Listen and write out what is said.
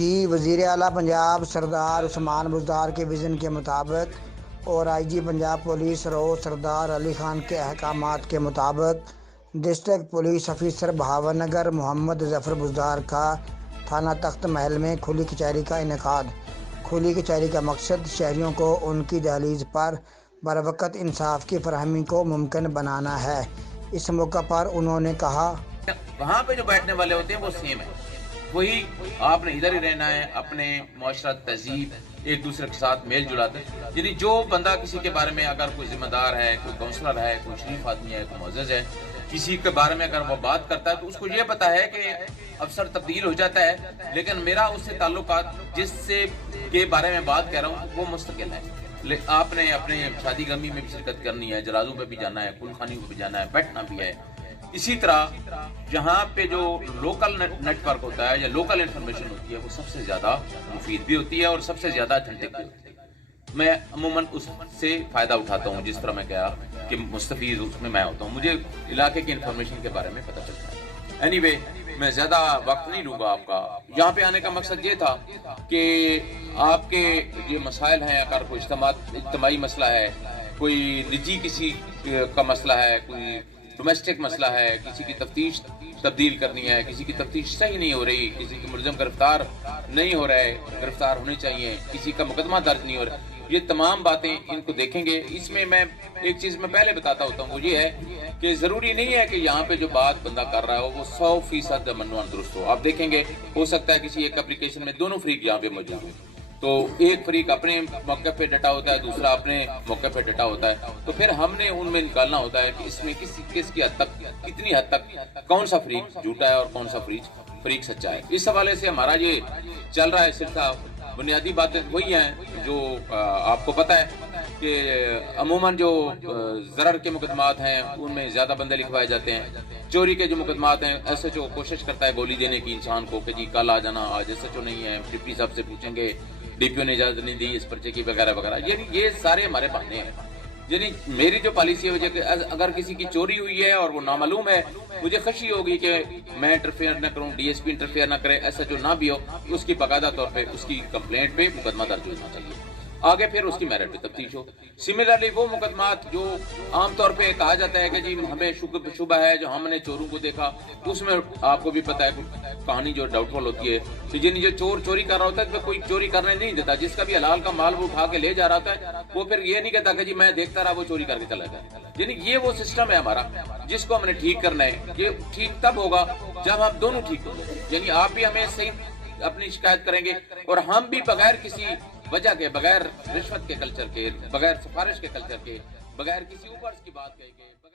جی وزیر اعلیٰ پنجاب سردار عثمان بزدار کے وژن کے مطابق اور آئی جی پنجاب پولیس روز سردار علی خان کے احکامات کے مطابق district police officer Bahawalnagar Muhammad Zafar Buzdar کا تھانہ تخت محل میں کھلی کچہری کا انعقاد۔ کھلی کچہری کا مقصد شہریوں کو ان کی دہلیز پر بروقت انصاف کی فراہمی کو ممکن بنانا ہے۔ اس موقع پر انہوں نے کہا، وہاں پہ جو بیٹھنے والے ہوتے ہیں وہ سیم ہے، وہی آپ نے ادھر ہی رہنا ہے، اپنے معاشرت تہذیب ایک دوسرے کے ساتھ میل جلاتے ہیں۔ یعنی جو بندہ کسی کے بارے میں اگر کوئی ذمہ دار ہے، کوئی کونسلر ہے، کوئی شریف آدمی ہے، کوئی معزز ہے، کسی کے بارے میں اگر وہ بات کرتا ہے تو اس کو یہ پتا ہے کہ افسر تبدیل ہو جاتا ہے، لیکن میرا اس سے تعلقات جس سے کے بارے میں بات کہہ رہا ہوں وہ مستقل ہے۔ آپ نے اپنے شادی غمی میں بھی شرکت کرنی ہے، جنازوں پہ بھی جانا ہے، کل خانی پہ بھی جانا ہے، بیٹھنا بھی ہے۔ اسی طرح جہاں پہ جو لوکل نیٹ ورک ہوتا ہے یا لوکل انفارمیشن ہوتی ہے وہ سب سے زیادہ مفید بھی ہوتی ہے اور سب سے زیادہ اتھینٹک بھی ہوتی ہے۔ میں عموماً اس سے فائدہ اٹھاتا ہوں، جس طرح میں کہا کہ مستفید اس میں ہوتا ہوں، مجھے علاقے کی انفارمیشن کے بارے میں پتہ چلتا ہے۔ اینی وے میں زیادہ وقت نہیں لوں گا آپ کا۔ یہاں پہ آنے کا مقصد یہ تھا کہ آپ کے یہ مسائل ہیں، اگر کوئی اجتماعی مسئلہ ہے، کوئی نجی کسی کا مسئلہ ہے، کوئی ڈومیسٹک مسئلہ ہے، کسی کی تفتیش تبدیل کرنی ہے، کسی کی تفتیش صحیح نہیں ہو رہی، کسی کی ملزم گرفتار نہیں ہو رہے، گرفتار ہونے چاہیے، کسی کا مقدمہ درج نہیں ہو رہا، یہ تمام باتیں ان کو دیکھیں گے۔ اس میں ایک چیز میں پہلے بتاتا ہوتا ہوں، وہ یہ ہے کہ ضروری نہیں ہے کہ یہاں پہ جو بات بندہ کر رہا ہو وہ 100% منوان درست ہو۔ آپ دیکھیں گے ہو سکتا ہے کسی ایک اپلیکیشن میں دونوں فریق یہاں پہ موجود ہوں، تو ایک فریق اپنے موقع پہ ڈٹا ہوتا ہے، دوسرا اپنے موقع پہ ڈٹا ہوتا ہے، تو پھر ہم نے ان میں نکالنا ہوتا ہے کہ اس میں کس کی حد تک، کتنی حد تک کون سا فریق جھوٹا ہے اور کون سا فریق سچا ہے۔ اس حوالے سے ہمارا یہ چل رہا ہے سلسلہ۔ بنیادی باتیں وہی ہیں جو آپ کو پتہ ہے کہ عموماً جو ضرر کے مقدمات ہیں ان میں زیادہ بندے لکھوائے جاتے ہیں۔ چوری کے جو مقدمات ہیں، ایس ایچ او کوشش کرتا ہے گولی دینے کی انسان کو کہ جی کل آ جانا، آج ایس ایچ او نہیں ہے، ڈپٹی صاحب سے پوچھیں گے، ڈی پی او نے اجازت نہیں دی اس پرچے کی، وغیرہ وغیرہ۔ یعنی یہ سارے ہمارے بہانے ہیں۔ یعنی میری جو پالیسی ہے کہ اگر کسی کی چوری ہوئی ہے اور وہ نامعلوم ہے، مجھے خوشی ہوگی کہ میں انٹرفیئر نہ کروں، ڈی ایس پی انٹرفیئر نہ کرے، ایس ایچ او نہ بھی ہو، اس کی باقاعدہ طور پہ اس کی کمپلینٹ پہ مقدمہ درج ہونا چاہیے، آگے پھر اس کی میرٹ پہ تفتیش ہو۔ سملرلی وہ مقدمات جو عام طور پہ کہا جاتا ہے کہ جی ہمیں شبہ ہے، جو ہم نے چوروں کو دیکھا، اس میں آپ کو بھی پتہ ہے کہانی جو ڈاؤٹ فل ہوتی ہے کہ جن جو چوری کر رہا ہوتا ہے کوئی چوری کرنے نہیں دیتا، جس کا بھی حلال کا مال وہ اٹھا کے لے جا رہا ہوتا ہے، وہ پھر یہ نہیں کہتا کہ جی میں دیکھتا رہا وہ چوری کر کے چلا گیا۔ یعنی یہ وہ سسٹم ہے ہمارا جس کو ہم نے ٹھیک کرنا ہے۔ یہ ٹھیک تب ہوگا جب ہم دونوں ٹھیک ہوں گے، یعنی آپ بھی ہمیں صحیح اپنی شکایت کریں گے اور ہم بھی بغیر کسی وجہ کے، بغیر رشوت کے کلچر کے، بغیر سفارش کے کلچر کے، بغیر کسی اوپر کی بات کہے کے،